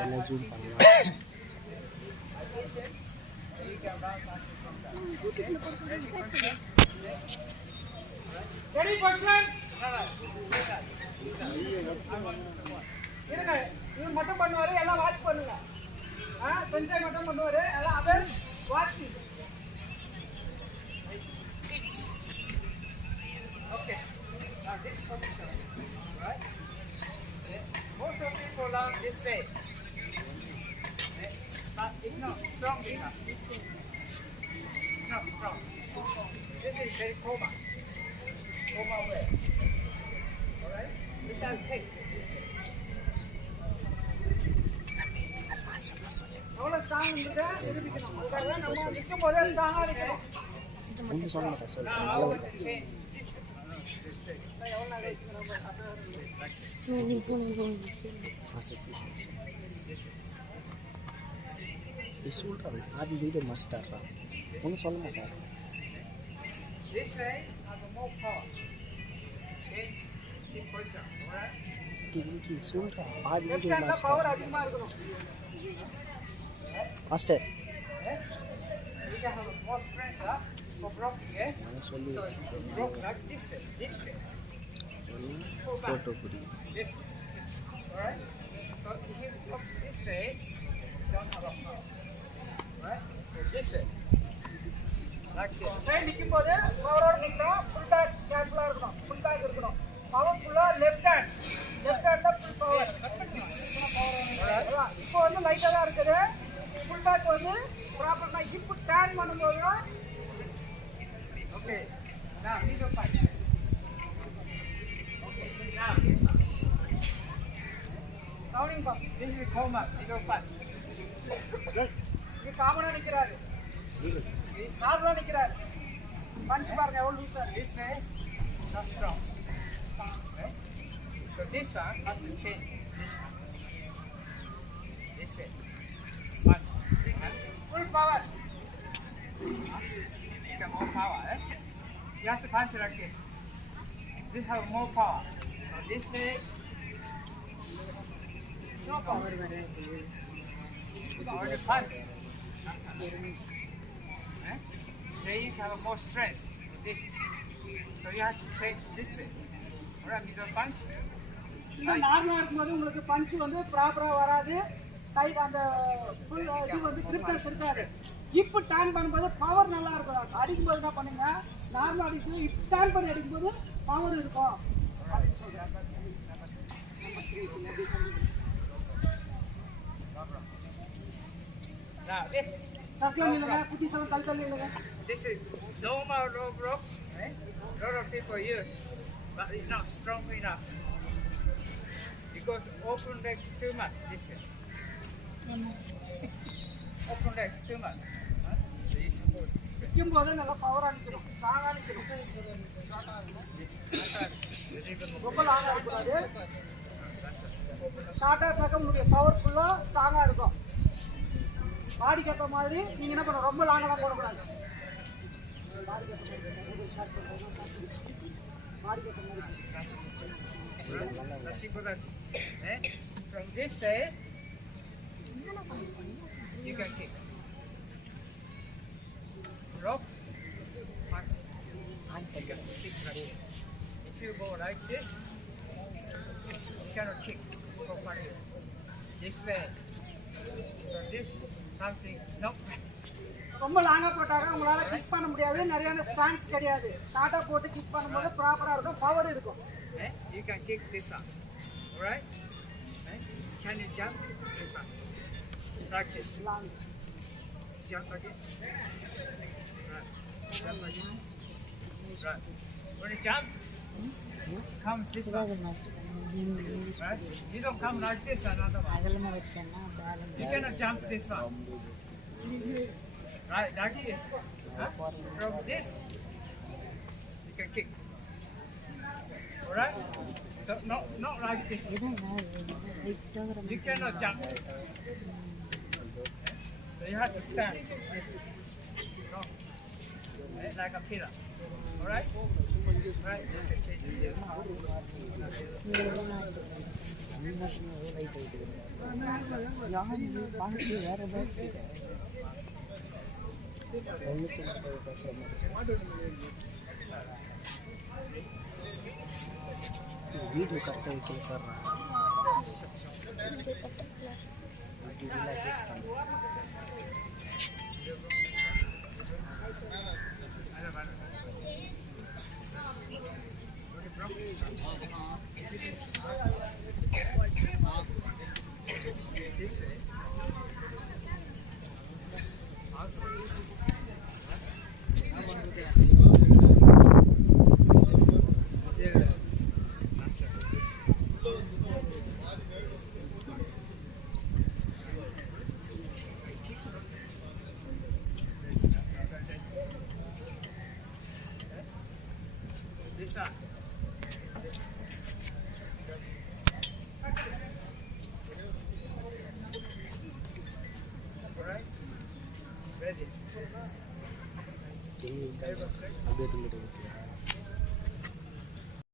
கொஞ்சம் ஜூம் பண்ணலாம். Ready person? இருங்க இது மட்டும் பண்ணுவாரு எல்லாம் வாட்ச் பண்ணுங்க. சென்சார் மட்டும் பண்ணுவாரு எல்லாம் அவர் watch. Okay. Now this position, right? Most of people learn this way. But it's not strong enough. It's not strong. This is very common. Common way. Alright? This is taste. எவ்வளோ ஸ்ட்ராங் இருந்ததா நிரூபிக்கணும். அதுக்காக நம்ம நிற்கும் போதே ஸ்ட்ராங்காக நிற்கணும். ஒன்றும் சொல்ல மாட்டேன் சொல்லு நல்லா இருக்கு. எவ்வளோ நாள் வச்சுக்கணும். சொல்கிறேன் அது வீடு மஸ்டாடுறான் ஒன்றும் சொல்ல மாட்டேன். This way has more power. Change the position. Alright? சொல்கிறேன் பாதி Left வீடு hand பவர் அதிகமாக இருக்கணும். Master You can have more strength for blocking. நான் சொல்லி So block like this way. This way. Photo பிடி. This. Alright? So if you block this way, you don't have a power. Alright? So this way. Like this. Side நிற்கும் போது பவரோட நிற்கணும். Full back கேர்ஃபுல்லாக இருக்கணும். Full back இருக்கணும். பவர் ஃபுல்லாக left hand. Left handle full power. இப்போ வந்து லைட்டாக தான் இருக்குது. ஃபுல் பேக் வந்து ப்ராப்பர் நான் ஹிப் டர்ன் பண்ணும்போது ஓகே நான் நீங்க பாய் ஓகே நான் கவுனிங் பா திஸ் இஸ் கோமா நீங்க பாய் இது காமனா நிக்கிறாரு இது நார்மலா நிக்கிறாரு பஞ்ச் பாருங்க எவ்வளவு லூசா this is not strong okay so this one has to change this way punch full power you got more power you have to punch like this this has more power so this way no power power to punch then you have more strength this so you have to change this way alright you don't punch இது நார்மலா இருக்கும்போது உங்களுக்கு பஞ்ச் வந்து ப்ராப்பரா வராது டைட் அந்த ஃபுல் இது வந்து கிரிப்னஸ் இருக்காது ஹிப் டர்ன் பண்ணும்போது பவர் நல்லா இருக்கும் அடிக்கும்போது என்ன பண்ணுங்க நார்மலா அடிக்கும் ஹிப் டர்ன் பண்ணி அடிக்கும்போது பவர் இருக்கும் சத்தியம் இல்லைங்க குட்டி சலம் தள்ளி இல்லைங்க this is normal rope rope right a lot of people use but it's not strong enough because open legs too much this way open legs too much so you support நிற்கும் போது நல்லா பவராக நிற்கணும் ஸ்ட்ராங்காக நிற்கணும் ரொம்ப லாங்காக இருக்கக்கூடாது ஷார்ட்டாக இருந்தாக்க உங்களுடைய பவர்ஃபுல்லாக ஸ்ட்ராங்காக இருக்கும் பாடிக்கு ஏற்ற மாதிரி நீங்கள் என்ன பண்ணணும் ரொம்ப லாங்கெல்லாம் போடக்கூடாது பாடிக்கு ஏற்ற மாதிரி ஷார்ட் பண்ணுறது பாடிக்கு ஏற்ற மாதிரி from this way you can kick rock punch you can kick like this if you go like this you cannot kick properly this way so this something no ரொம்ப லாங்கா போட்டாங்க உங்களால கிக் பண்ண முடியாது நிறைய ஸ்டாண்ட்ஸ் கிடையாது ஷார்ட்டா போட்டு கிக் பண்ணும்போது ப்ராப்பரா இருக்கும் பவர் இருக்கும் you can kick this one alright can you jump practice long jump again right jump again right when you jump come this way right you don't come like this another one you cannot jump this one right like this from this you can kick alright so not like this you cannot jump so you have to stand no. Like a pillar alright right you can change it right ஆகிட்டு யார் இது பார்த்து வேறு பேட்ச் தொண்ணூற்றி 30% வீடியோ கரெக்டாக வைக்கல சார் வீடியோவில் அட்ஜஸ்ட் பண்ணு This one. Alright? Ready? அப்படியே தூங்கிட்டு